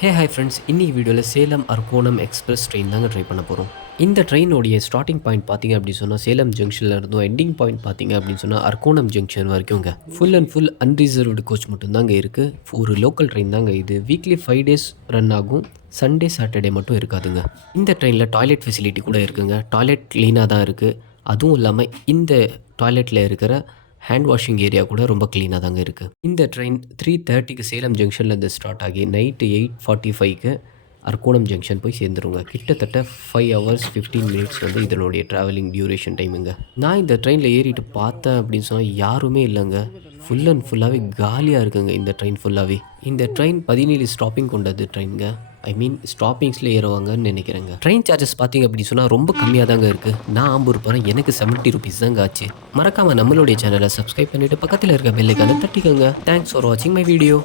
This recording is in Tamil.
ஹாய் ஃப்ரெண்ட்ஸ், இன்னைக்கு வீடியோவில் சேலம் அரக்கோணம் எக்ஸ்பிரஸ் ட்ரெயின் தாங்க ட்ரை பண்ண போகிறோம். இந்த ட்ரெயினோடைய ஸ்டார்டிங் பாயிண்ட் பார்த்தீங்க அப்படின்னு சொன்னால் சேலம் ஜங்ஷனில் இருந்தும் எண்டிங் பாயிண்ட் பார்த்தீங்க அப்படின்னு சொன்னால் அரக்கோணம் ஜங்ஷன் வரைக்கும்ங்க full and full unreserved coach மட்டும்தாங்க இருக்குது. ஒரு லோக்கல் ட்ரெயின் தாங்க இது. வீக்லி 5 டேஸ் ரன் ஆகும். சண்டே சாட்டர்டே மட்டும் இருக்காதுங்க. இந்த ட்ரெயினில் டாய்லெட் ஃபெசிலிட்டி கூட இருக்குங்க. டாய்லெட் க்ளீனாக தான் இருக்குது. அதுவும் இல்லாமல் இந்த டாய்லெட்டில் இருக்கிற ஹேண்ட் வாஷிங் ஏரியா கூட ரொம்ப க்ளீனாக தாங்க இருக்குது. இந்த ட்ரெயின் 3:30க்கு சேலம் ஜங்ஷன்லேருந்து ஸ்டார்ட் ஆகி நைட்டு 8:45க்கு அரக்கோணம் ஜங்ஷன் போய் சேர்ந்துருங்க. கிட்டத்தட்ட 5 hours 15 minutes வந்து இதனுடைய ட்ராவலிங் டியூரேஷன் டைமுங்க. நான் இந்த ட்ரெயினில் ஏறிட்டு பார்த்தேன் அப்படின்னு சொன்னால் யாருமே இல்லைங்க. ஃபுல் அண்ட் ஃபுல்லாகவே காலியாக இருக்குங்க இந்த ட்ரெயின் ஃபுல்லாகவே. இந்த ட்ரெயின் 17 ஸ்டாப்பிங் கொண்டது ட்ரெயினுங்க. ஐ மீன் ஸ்டாப்பிங்ஸில் ஏறுவாங்கன்னு நினைக்கிறேங்க. ட்ரெயின் சார்ஜஸ் பார்த்தீங்க அப்படின்னு சொன்னால் ரொம்ப கம்மியாக தாங்க இருக்குது. நான் ஆம்பூர் போகிறேன், எனக்கு 70 rupees தாங்க ஆச்சு. மறக்காமல் நம்மளுடைய சேனலை சப்ஸ்கிரைப் பண்ணிவிட்டு பக்கத்தில் இருக்க பெல் ஐகானை தட்டிக்கோங்க. தேங்க்ஸ் ஃபார் வாட்சிங் மை வீடியோ.